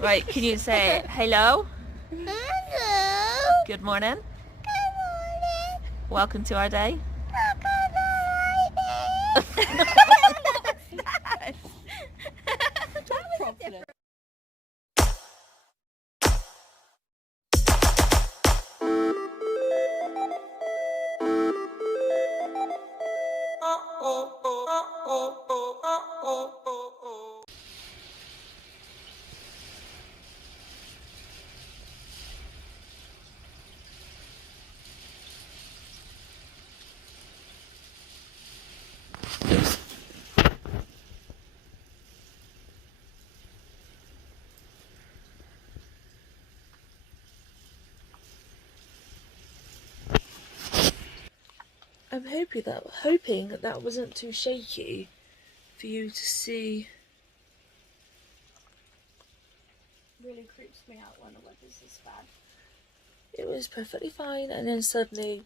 Right, can you say hello? Hello. Good morning. Good morning. Welcome to our day. I'm hoping that wasn't too shaky for you to see. Really creeps me out when the weather's this bad. It was perfectly fine, and then suddenly,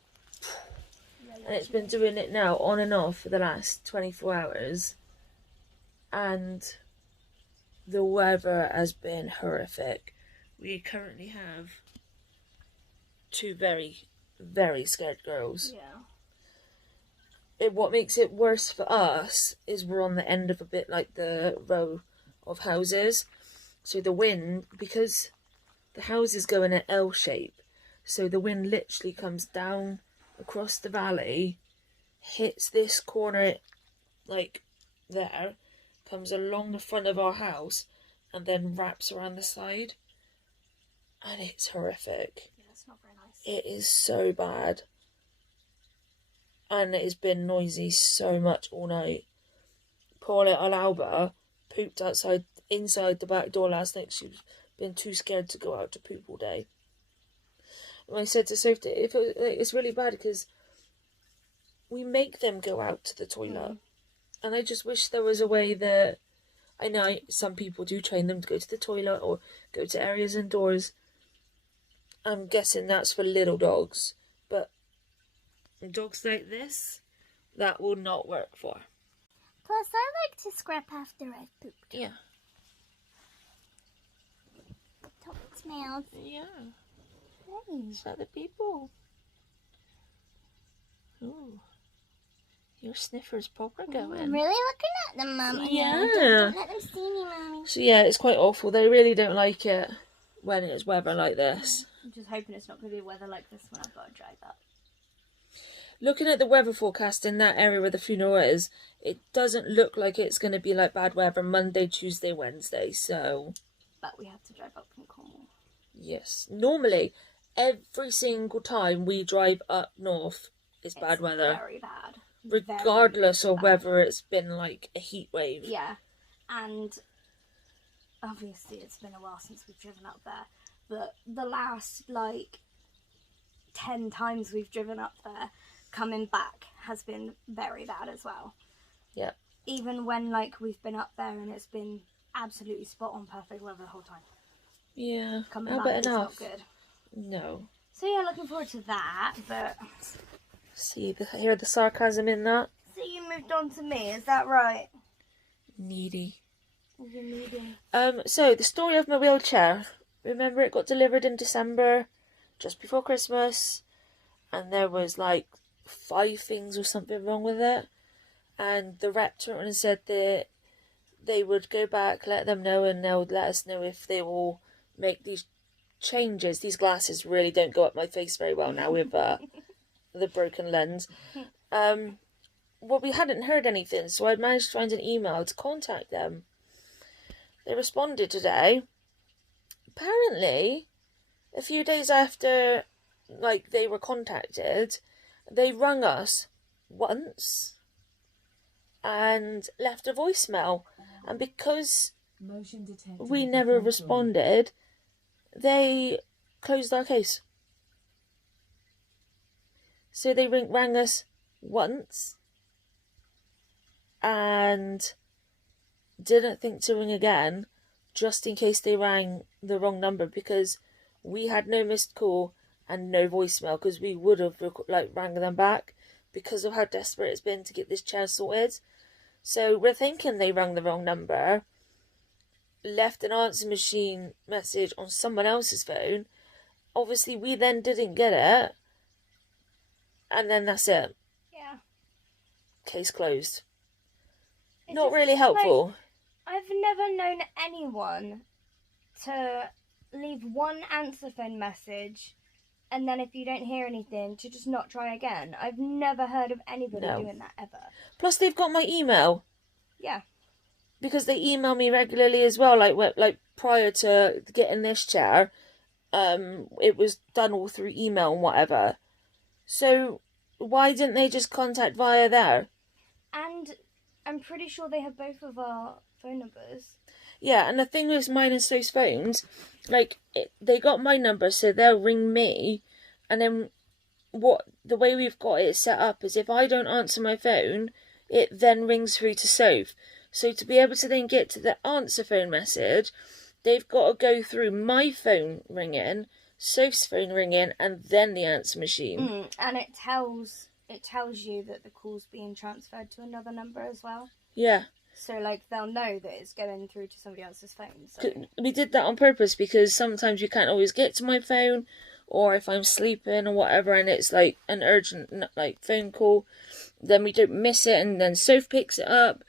and it's been doing it now on and off for the last 24 hours, and the weather has been horrific. We currently have two very, very scared girls. Yeah. What makes it worse for us is we're on the end of a bit like the row of houses. So the wind, because the houses go in an L shape, so the wind literally comes down across the valley, hits this corner like there, comes along the front of our house, and then wraps around the side. And it's horrific. Yeah, it's not very nice. It is so bad. And it has been noisy so much all night. Poor little Alba pooped inside the back door last night. She's been too scared to go out to poop all day. And I said to Sophie, it's really bad because we make them go out to the toilet. And I just wish there was a way that, I know some people do train them to go to the toilet or go to areas indoors. I'm guessing that's for little dogs. But dogs like this, that will not work for. Plus, I like to scrap after I pooped. Yeah. Top smells. Yeah. Nice. Other people. Ooh. Your sniffer's proper going. I'm really looking at them, Mum. Yeah. Don't let them see me, Mommy. So yeah, it's quite awful. They really don't like it when it's weather like this. I'm just hoping it's not going to be weather like this when I've got to drive up. Looking at the weather forecast in that area where the funeral is, it doesn't look like it's going to be like bad weather Monday, Tuesday, Wednesday, so... But we have to drive up from Cornwall. Yes. Normally, every single time we drive up north, it's bad weather. Very bad. Regardless of whether it's been like a heat wave. Yeah. And obviously it's been a while since we've driven up there. But the last, 10 times we've driven up there, coming back has been very bad as well. Yeah. Even when, we've been up there and it's been absolutely spot on perfect weather the whole time. Yeah. Coming How back about is enough? not good. No. So yeah, looking forward to that, but... Hear the sarcasm in that? So you moved on to me, is that right? Needy. You're needy. So the story of my wheelchair. Remember it got delivered in December, just before Christmas, and there was 5 things or something wrong with it, and the rep turned around and said that they would go back, let them know, and they'll let us know if they will make these changes. These glasses really don't go up my face very well now with the broken lens. Well, we hadn't heard anything, so I'd managed to find an email to contact them. They responded today. Apparently, a few days after, they were contacted, they rung us once and left a voicemail. And because we never responded, they closed our case. So they rang us once and didn't think to ring again, just in case they rang the wrong number, because we had no missed call and no voicemail, because we would have rang them back because of how desperate it's been to get this chair sorted. So we're thinking they rang the wrong number, left an answer machine message on someone else's phone. Obviously, we then didn't get it. And then that's it. Yeah. Case closed. It's Not just, really helpful. I've never known anyone to leave one answer phone message and then if you don't hear anything, to just not try again. I've never heard of anybody doing that ever. Plus, they've got my email. Yeah. Because they email me regularly as well. Like prior to getting this chair, it was done all through email and whatever. So why didn't they just contact via there? And I'm pretty sure they have both of our phone numbers. Yeah, and the thing with mine and So's phones, they got my number, so they'll ring me, and then the way we've got it set up is if I don't answer my phone, it then rings through to Soph. So to be able to then get to the answer phone message, they've got to go through my phone ringing, Soph's phone ringing, and then the answer machine. And it tells you that the call's being transferred to another number as well. Yeah. So, they'll know that it's going through to somebody else's phone. So. We did that on purpose because sometimes you can't always get to my phone, or if I'm sleeping or whatever, and it's an urgent phone call, then we don't miss it, and then Soph picks it up.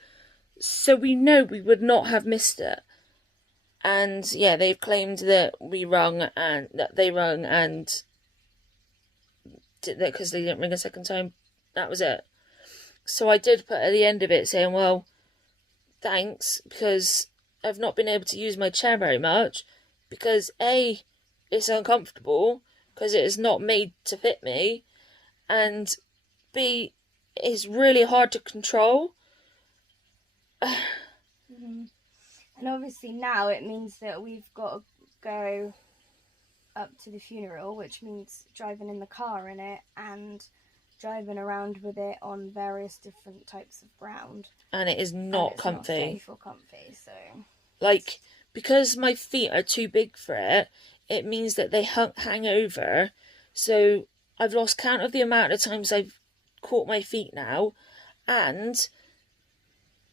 So we know we would not have missed it. And yeah, they've claimed that we rung and that they rung and did that because they didn't ring a second time. That was it. So I did put at the end of it saying, well, thanks, because I've not been able to use my chair very much because A, it's uncomfortable because it is not made to fit me, and B, it's really hard to control. And obviously now it means that we've got to go up to the funeral, which means driving in the car in it and driving around with it on various different types of ground. And it is not comfy. Not safe or comfy, so... because my feet are too big for it, it means that they hang over. So I've lost count of the amount of times I've caught my feet now. And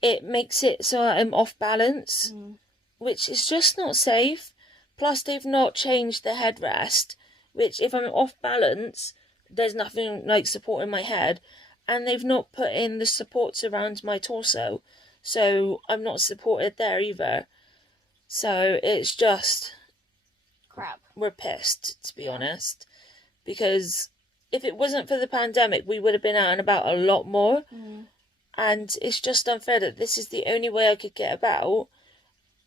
it makes it so I'm off balance, which is just not safe. Plus, they've not changed the headrest, which if I'm off balance, there's nothing supporting my head. And they've not put in the supports around my torso, so I'm not supported there either. So it's just crap. We're pissed, to be honest, because if it wasn't for the pandemic, we would have been out and about a lot more. And it's just unfair that this is the only way I could get about,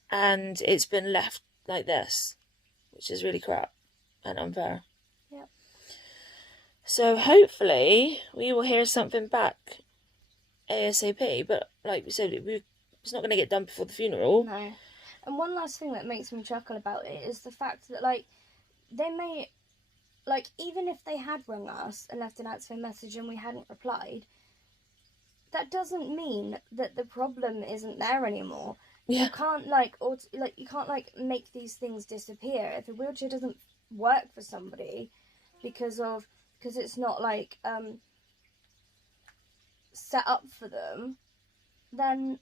and it's been left like this, which is really crap and unfair. Yep. So hopefully we will hear something back ASAP, but like we said, it's not going to get done before the funeral. No. And one last thing that makes me chuckle about it is the fact that, they may, even if they had rung us and left an answering message and we hadn't replied, that doesn't mean that the problem isn't there anymore. Yeah. You can't, you can't, make these things disappear. If a wheelchair doesn't work for somebody because it's not, set up for them, then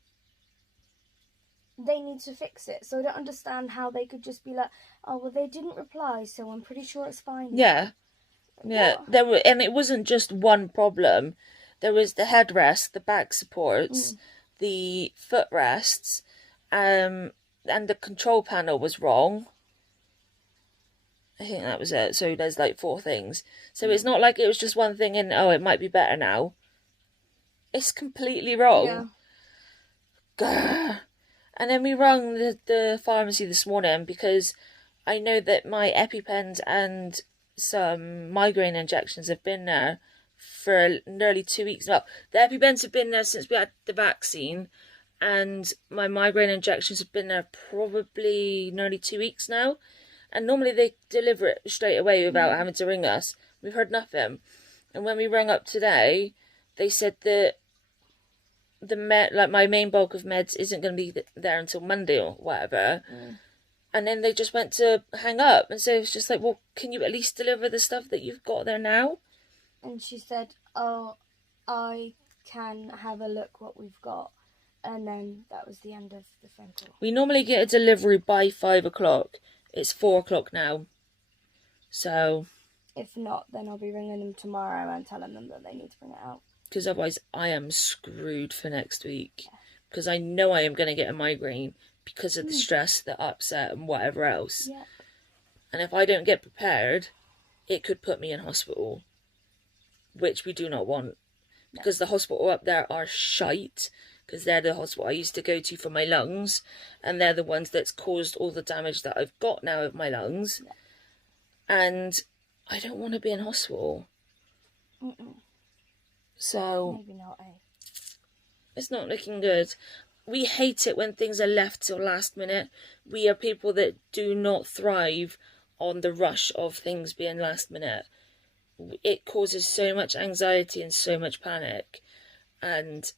they need to fix it. So I don't understand how they could just be like, oh, well, they didn't reply, so I'm pretty sure it's fine. Yeah. Yeah. What? And it wasn't just one problem. There was the headrest, the back supports, the footrests, and the control panel was wrong. I think that was it. So there's 4 things. So it's not like it was just one thing and, it might be better now. It's completely wrong. Yeah. Grr. And then we rang the pharmacy this morning because I know that my EpiPens and some migraine injections have been there for nearly 2 weeks. Well, the EpiPens have been there since we had the vaccine, and my migraine injections have been there probably nearly 2 weeks now. And normally they deliver it straight away without having to ring us. We've heard nothing. And when we rang up today, they said that my main bulk of meds isn't going to be there until Monday or whatever. And then they just went to hang up. And so it's just well, can you at least deliver the stuff that you've got there now? And she said, oh, I can have a look what we've got. And then that was the end of the phone call. We normally get a delivery by 5 o'clock. It's 4 o'clock now. So... if not, then I'll be ringing them tomorrow and telling them that they need to bring it out. Because otherwise I am screwed for next week. Because I know I am going to get a migraine because of the stress, the upset and whatever else. Yeah. And if I don't get prepared, it could put me in hospital. Which we do not want. Because the hospital up there are shite. Because they're the hospital I used to go to for my lungs. And they're the ones that's caused all the damage that I've got now with my lungs. Yeah. And I don't want to be in hospital. So... maybe not, eh? it's not looking good. We hate it when things are left till last minute. We are people that do not thrive on the rush of things being last minute. It causes so much anxiety and so much panic and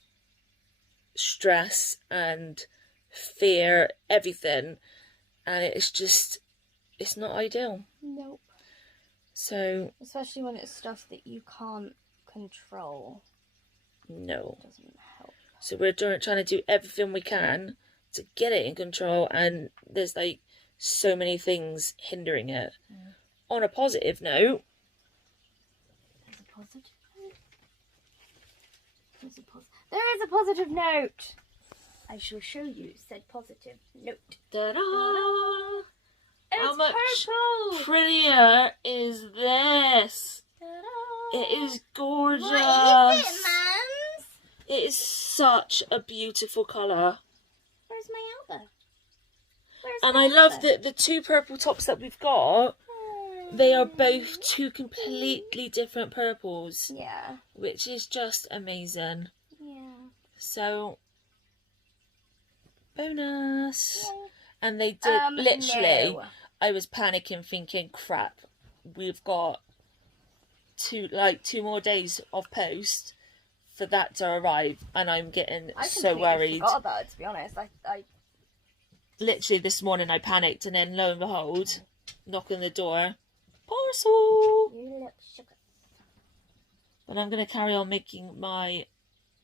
stress and fear, everything. And it's just, it's not ideal. Nope. So... especially when it's stuff that you can't control. no. It doesn't help. So we're trying to do everything we can to get it in control, and there's like so many things hindering it. On a positive note... there's a positive note? There is a positive note! I shall show you said positive note. Ta-da! It's How much purple! prettier is this? Ta-da! It is gorgeous. What is it, Mums? It is such a beautiful colour. Where's my Alba? And I love that the two purple tops that we've got, they are both two completely different purples. Yeah. Which is just amazing. Yeah. So, bonus. Yay. And they did, literally, no. I was panicking thinking, crap, we've got two more days of post for that to arrive, and I'm getting so worried. I forgot about it, to be honest. I literally this morning I panicked, and then lo and behold, knock on the door, parcel. You little sugar. But I'm going to carry on making my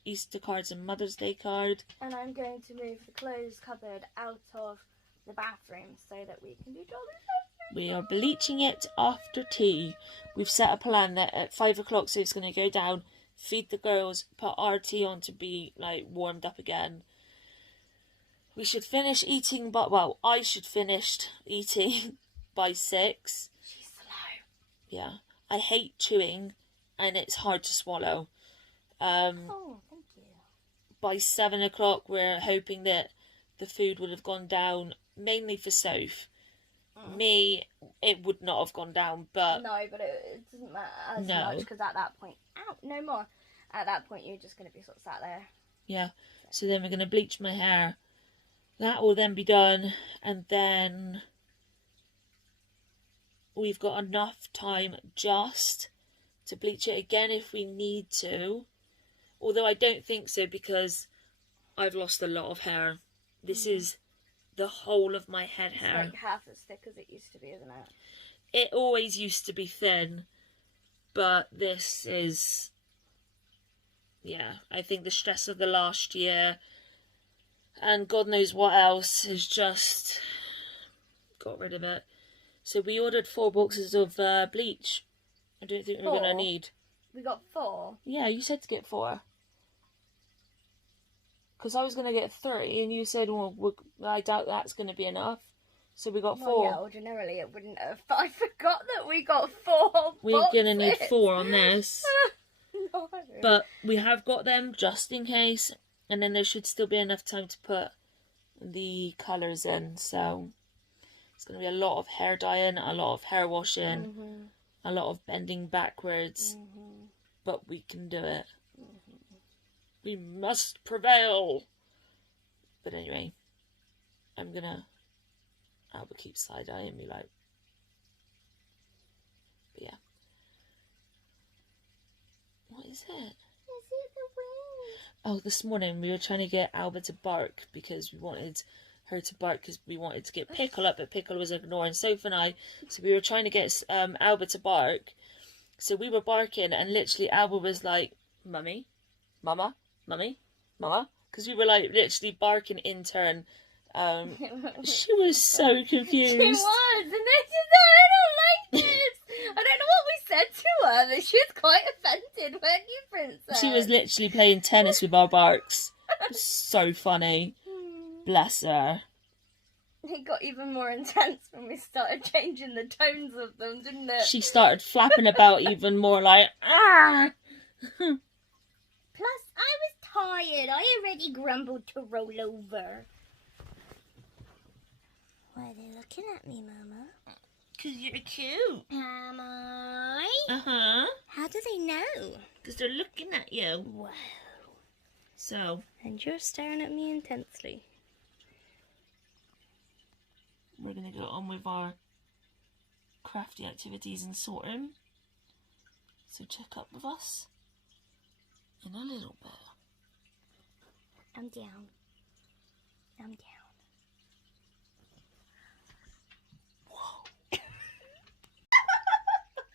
Easter cards and Mother's Day card. And I'm going to move the clothes cupboard out of the bathroom so that we can do Charlie. We are bleaching it after tea. We've set a plan that at 5 o'clock, so it's going to go down, feed the girls, put our tea on to be like warmed up again. We should finish eating, well, I should finish eating by 6. She's slow. Yeah. I hate chewing, and it's hard to swallow. Oh, thank you. By 7 o'clock, we're hoping that the food would have gone down, mainly for Soph. Me, it would not have gone down, but... no, but it doesn't matter as much, because at that point... ow, no more. At that point, you're just going to be sort of sat there. Yeah, so then we're going to bleach my hair. That will then be done, and then we've got enough time just to bleach it again if we need to. Although I don't think so, because I've lost a lot of hair. This is the whole of my head hair. It's like half as thick as it used to be, isn't it? It always used to be thin, but this is... yeah, I think the stress of the last year and God knows what else has just got rid of it. So we ordered 4 boxes of bleach. I don't think we're going to need. We got 4? Yeah, you said to get 4. Because I was going to get 3 and you said, well, I doubt that's going to be enough. So we got 4. Well, yeah, ordinarily it wouldn't have. But I forgot that we got 4 We're going to need 4 on this. No. But we have got them just in case. And then there should still be enough time to put the colours in. So it's going to be a lot of hair dyeing, a lot of hair washing, a lot of bending backwards. But we can do it. We must prevail. But anyway, I'm going to... Albert keeps side-eyeing me like... But yeah. What is it? Is it the wind? Oh, this morning we were trying to get Albert to bark because we wanted her to bark because we wanted to get Pickle up, but Pickle was ignoring Sophie and I. So we were trying to get Albert to bark. So we were barking and literally Albert was like, Mummy, Mama, Mummy, Mama. because we were like literally barking in turn. She was so confused. She was, and then she said, I don't like this. I don't know what we said to her, but she was quite offended, weren't you, Princess? She was literally playing tennis with our barks. So funny. Bless her. It got even more intense when we started changing the tones of them, didn't it? She started flapping about even more, like, ah! Plus, I was tired. I already grumbled to roll over. Why are they looking at me, Mama? 'Cause you're cute. Am I? Uh-huh. How do they know? 'Cause they're looking at you. Wow. So, And you're staring at me intensely. we're going to go on with our crafty activities and sorting. So check up with us in a little bit. I'm down. I'm down.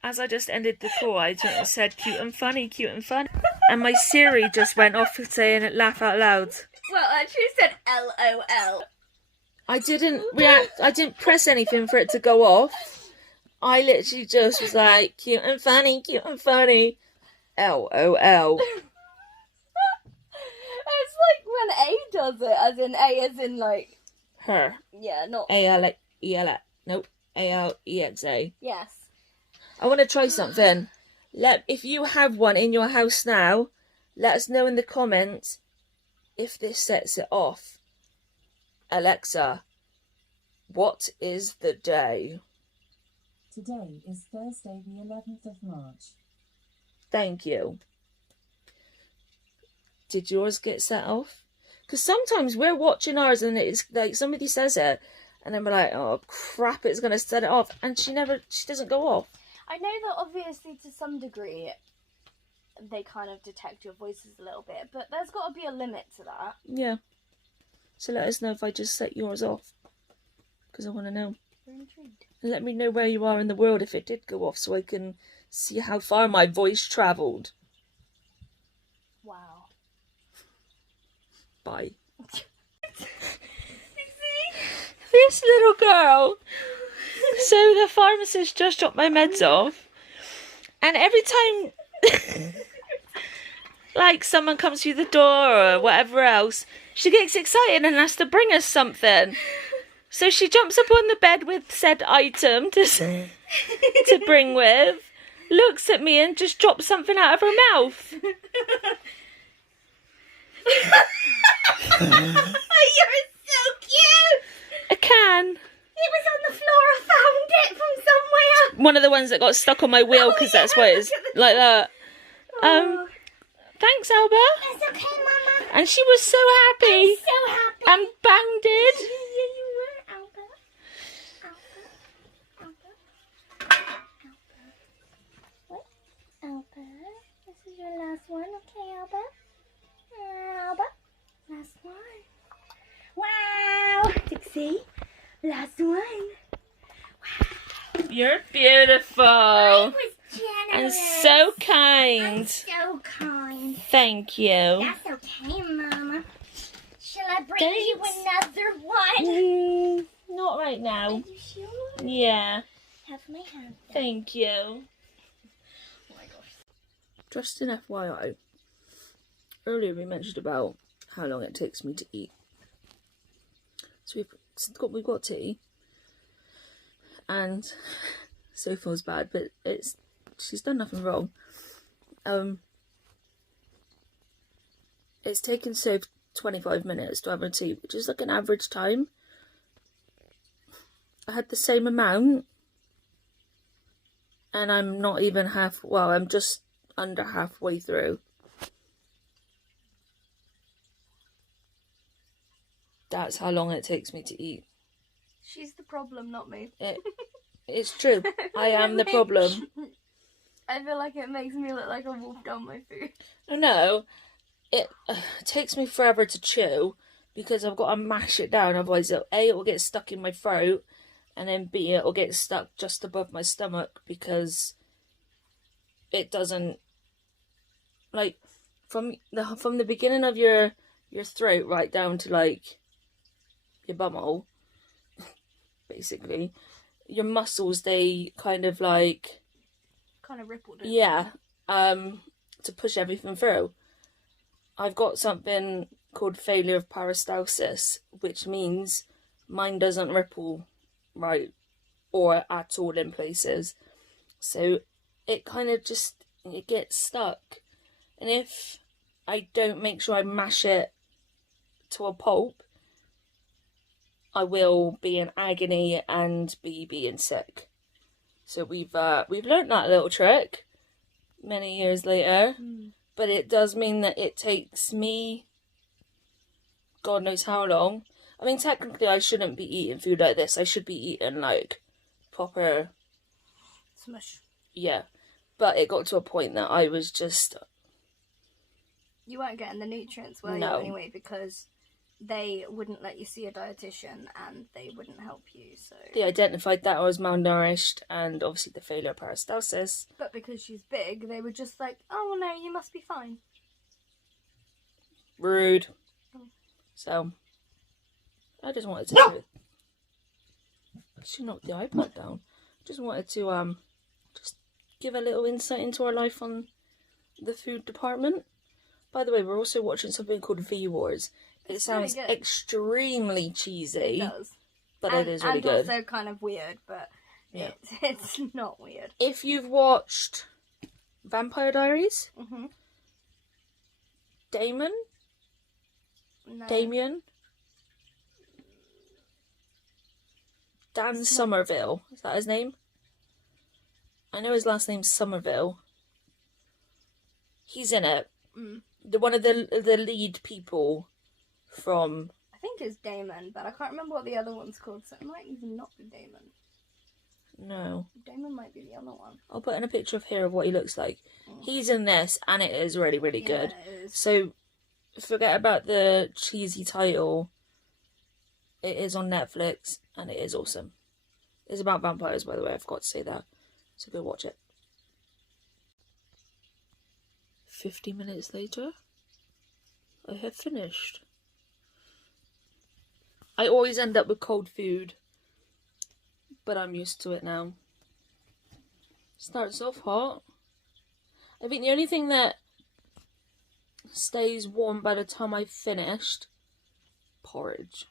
As I just ended the call, I just said cute and funny, cute and fun. And my Siri just went off saying laugh out loud. Well, I actually said LOL. I didn't react, I didn't press anything for it to go off. I literally just was like, cute and funny, LOL. It's like when A does it, as in A as in like... Her. Yeah, not... A-L-E-L-A. Nope. A-L-E-X-A. Yes. I want to try something. If you have one in your house now, let us know in the comments if this sets it off. Alexa, what is the day? Today is Thursday, the 11th of March. Thank you. Did yours get set off? Because sometimes we're watching ours and it's like somebody says it and then we're like, oh crap, it's going to set it off. And she doesn't go off. I know that obviously to some degree they kind of detect your voices a little bit, but there's got to be a limit to that. Yeah. So let us know if I just set yours off. Because I want to know. We're intrigued. And let me know where you are in the world if it did go off so I can see how far my voice travelled. Wow. Bye. This little girl. So the pharmacist just dropped my meds off. And every time like someone comes through the door or whatever else, she gets excited and has to bring us something. So she jumps up on the bed with said item to bring with, looks at me and just drops something out of her mouth. You're so cute! A can. It was on the floor. I found it from somewhere. One of the ones that got stuck on my wheel because that's why it's like that. Oh. Thanks, Alba. That's okay, Mama. And she was so happy. I'm so happy. And bounded. Yeah, you were, Alba. Alba. What? Alba. This is your last one, okay, Alba? Alba. Last one. Wow. Dixie. Last one. Wow. You're beautiful. I was And generous. so kind. So kind. Thank you. That's okay, Mama. Shall I bring you Thanks. another one? Not right Are now. you sure? Yeah. Have my hand. Thank you. Oh my gosh. Just an FYI. Earlier we mentioned about how long it takes me to eat. So we've got tea. And so feels bad, but she's done nothing wrong. It's taken Soph 25 minutes to have her tea, which is like an average time. I had the same amount, and I'm not even I'm just under halfway through. That's how long it takes me to eat. She's the problem, not me. It's true. I am the problem. I feel like it makes me look like I wolfed down my food. No, it takes me forever to chew because I've got to mash it down. Otherwise, it will get stuck in my throat, and then B, it will get stuck just above my stomach because it doesn't, like, from the beginning of your your throat right down to like your bumhole, basically. Your muscles, they kind of like rippled it. yeah, to push everything through. I've got something called failure of peristalsis, which means mine doesn't ripple right or at all in places. So it kind of just, it gets stuck. And if I don't make sure I mash it to a pulp, I will be in agony and be being sick. So we've learnt that little trick many years later. But it does mean that it takes me God knows how long. I mean, technically I shouldn't be eating food like this. I should be eating like proper smush. Yeah. But it got to a point that I was just... You weren't getting the nutrients, were No. you, anyway, because they wouldn't let you see a dietitian and they wouldn't help you, so... They identified that I was malnourished and obviously the failure of peristalsis. But because she's big, they were just like, oh no, you must be fine. Rude. So, I just wanted to... She knocked the iPad down. Just wanted to just give a little insight into our life on the food department. By the way, we're also watching something called V-Wars. It sounds really good. Extremely cheesy. It does. But it is really good. And also kind of weird, but Yeah. it's not weird. If you've watched Vampire Diaries, Mm-hmm. Damien, Dan Somerville, is that his name? I know his last name's Somerville. He's in it. One of the lead people from... I think it's Damon, but I can't remember what the other one's called, so it might even not be Damon. No. Damon might be the other one. I'll put in a picture of here of what he looks like. He's in this, and it is really, really good. It is. So, forget about the cheesy title. It is on Netflix, and it is awesome. It's about vampires, by the way, I forgot to say that. So go watch it. 50 minutes later, I have finished. I always end up with cold food, but I'm used to it now. Starts off hot. I think the only thing that stays warm by the time I've finished, porridge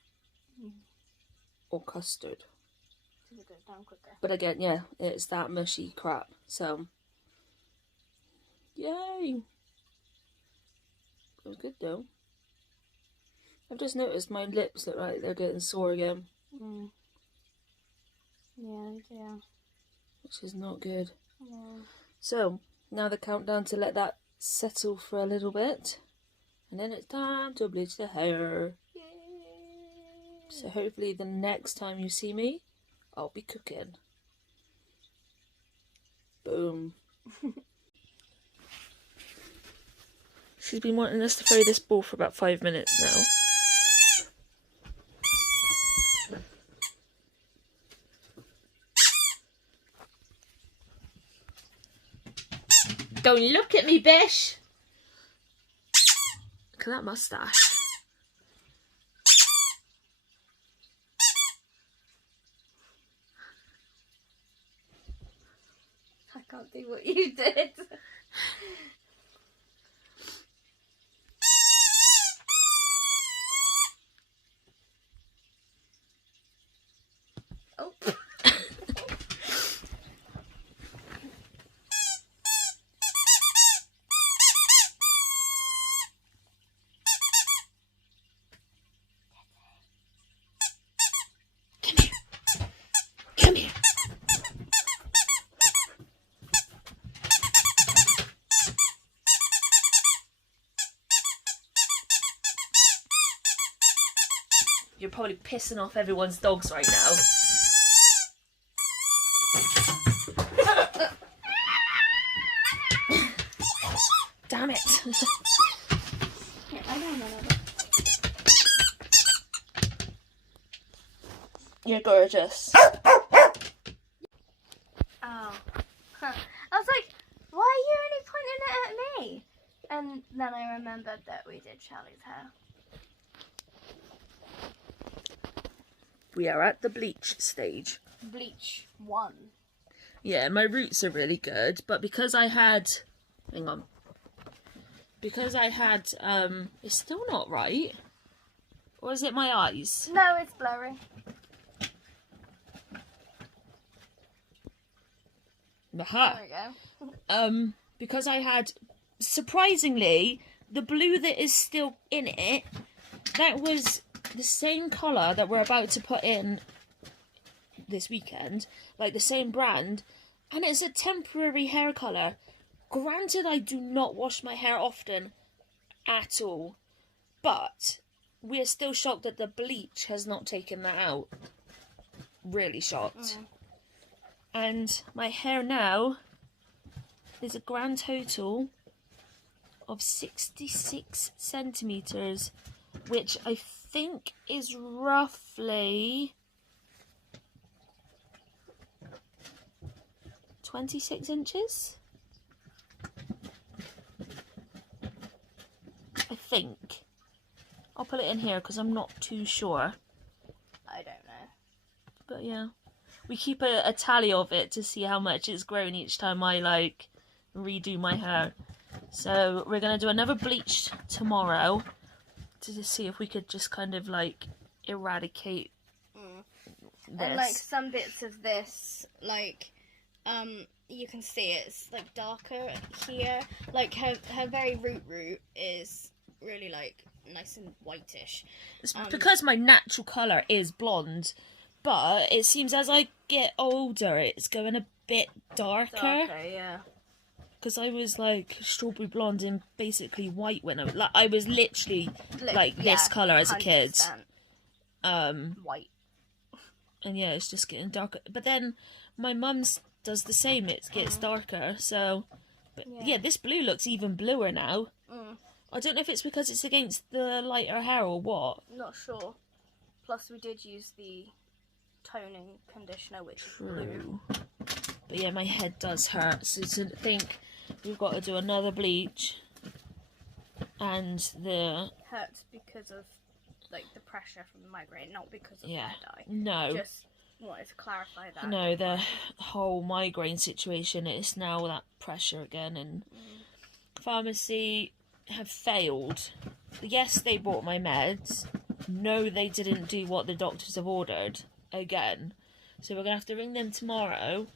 or custard. It goes down quicker. But again, yeah, it's that mushy crap. So, yay! It was good though. I've just noticed my lips look like they're getting sore again. Yeah. Which is not good. Yeah. So, now the countdown to let that settle for a little bit. And then it's time to bleach the hair. Yay. So hopefully the next time you see me, I'll be cooking. Boom. She's been wanting us to throw this ball for about 5 minutes now. Don't look at me, Bish! Look at that moustache. I can't do what you did. Oh. Come here. You're probably pissing off everyone's dogs right now. Damn it. Yeah, I don't know. You're gorgeous. Oh. Huh. I was like, why are you only pointing it at me? And then I remembered that we did Charlie's hair. we are at the bleach stage. Bleach 1. Yeah, my roots are really good, but because I had... Hang on. Because I had... It's still not right. Or is it my eyes? No, it's blurry. Aha. There we go. Because I had... Surprisingly, the blue that is still in it, that was the same colour that we're about to put in this weekend. Like, the same brand. And it's a temporary hair colour. Granted, I do not wash my hair often at all. But we are still shocked that the bleach has not taken that out. Really shocked. And my hair now is a grand total of 66 centimetres, which I think is roughly 26 inches. I think. I'll put it in here because I'm not too sure. I don't know. But yeah. We keep a tally of it to see how much it's grown each time I, like, redo my hair. So we're going to do another bleach tomorrow to see if we could just kind of, like, eradicate this. And, like, some bits of this, like, you can see it's, like, darker here. Like, her very root is really, like, nice and whitish. It's because my natural colour is blonde, but it seems as I get older, it's going a bit darker. Darker, yeah. Because I was like strawberry blonde and basically white when I was literally like this colour as a kid. White. And yeah, it's just getting darker. But then my mum's does the same. It gets darker. So, but yeah, this blue looks even bluer now. I don't know if it's because it's against the lighter hair or what. Not sure. Plus, we did use the toning conditioner, which is blue. But yeah, my head does hurt. So to think we've got to do another bleach, and the hurts because of like the pressure from the migraine, not because of hair dye. No. Just wanted to clarify that. No, the whole migraine situation. It's now that pressure again, and pharmacy have failed. Yes, they bought my meds. No, they didn't do what the doctors have ordered again. So we're gonna have to ring them tomorrow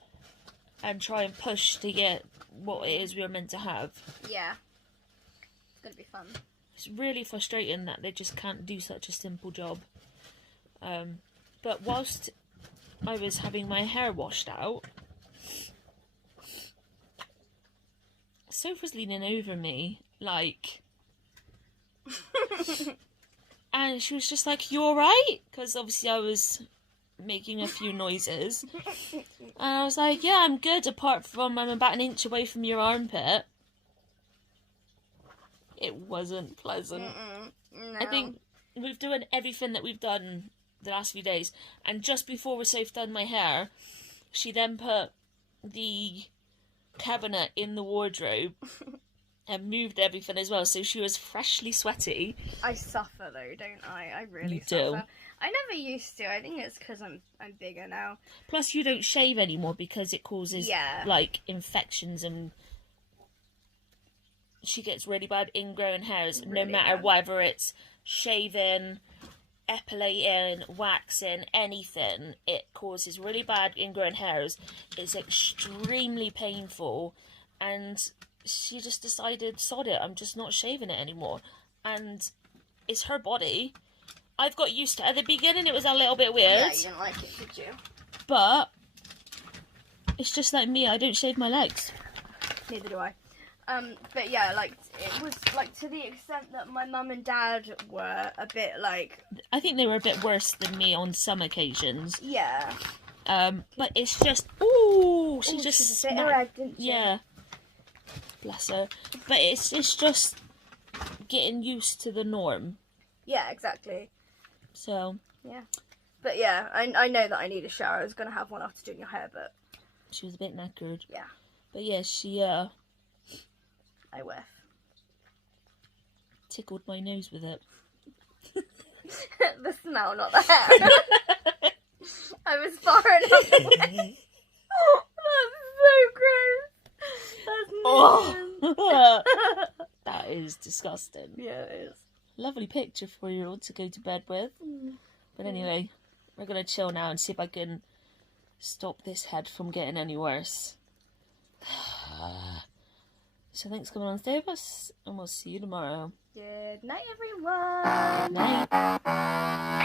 and try and push to get what it is we were meant to have. Yeah. It's gonna be fun. It's really frustrating that they just can't do such a simple job. But whilst I was having my hair washed out, Soph was leaning over me, like... and she was just like, "You alright?" Because obviously I was making a few noises. And I was like, "Yeah, I'm good, apart from I'm about an inch away from your armpit." It wasn't pleasant. No. I think we've done everything that we've done the last few days. And just before Soph done my hair, she then put the cabinet in the wardrobe and moved everything as well, so she was freshly sweaty. I suffer though, don't I? I really You suffer. do. I never used to. I think it's because I'm bigger now. Plus, you don't shave anymore because it causes like infections, and she gets really bad ingrown hairs. Really no matter bad. whether it's shaving, epilating, waxing, anything, it causes really bad ingrown hairs. It's extremely painful, and she just decided, sod it, I'm just not shaving it anymore. And it's her body. I've got used to it. At the beginning it was a little bit weird. Yeah, you didn't like it, did you? But it's just like me, I don't shave my legs. Neither do I. But yeah, like, it was, like, to the extent that my mum and dad were a bit, like... I think they were a bit worse than me on some occasions. Yeah. But it's just... Ooh, she just... She's a bit erect, didn't she? Yeah. Bless her. But it's just getting used to the norm. Yeah, exactly. So... Yeah. But yeah, I know that I need a shower. I was going to have one after doing your hair, but... She was a bit knackered. Yeah. But yeah, she, I whiff. tickled my nose with it. The smell, not the hair. I was far enough away. That's so gross. That's Oh. That is disgusting. Yeah, it is. Lovely picture for you all to go to bed with. But anyway, we're going to chill now and see if I can stop this head from getting any worse. So thanks for coming on, stay with us, and we'll see you tomorrow. Good night, everyone. Good night.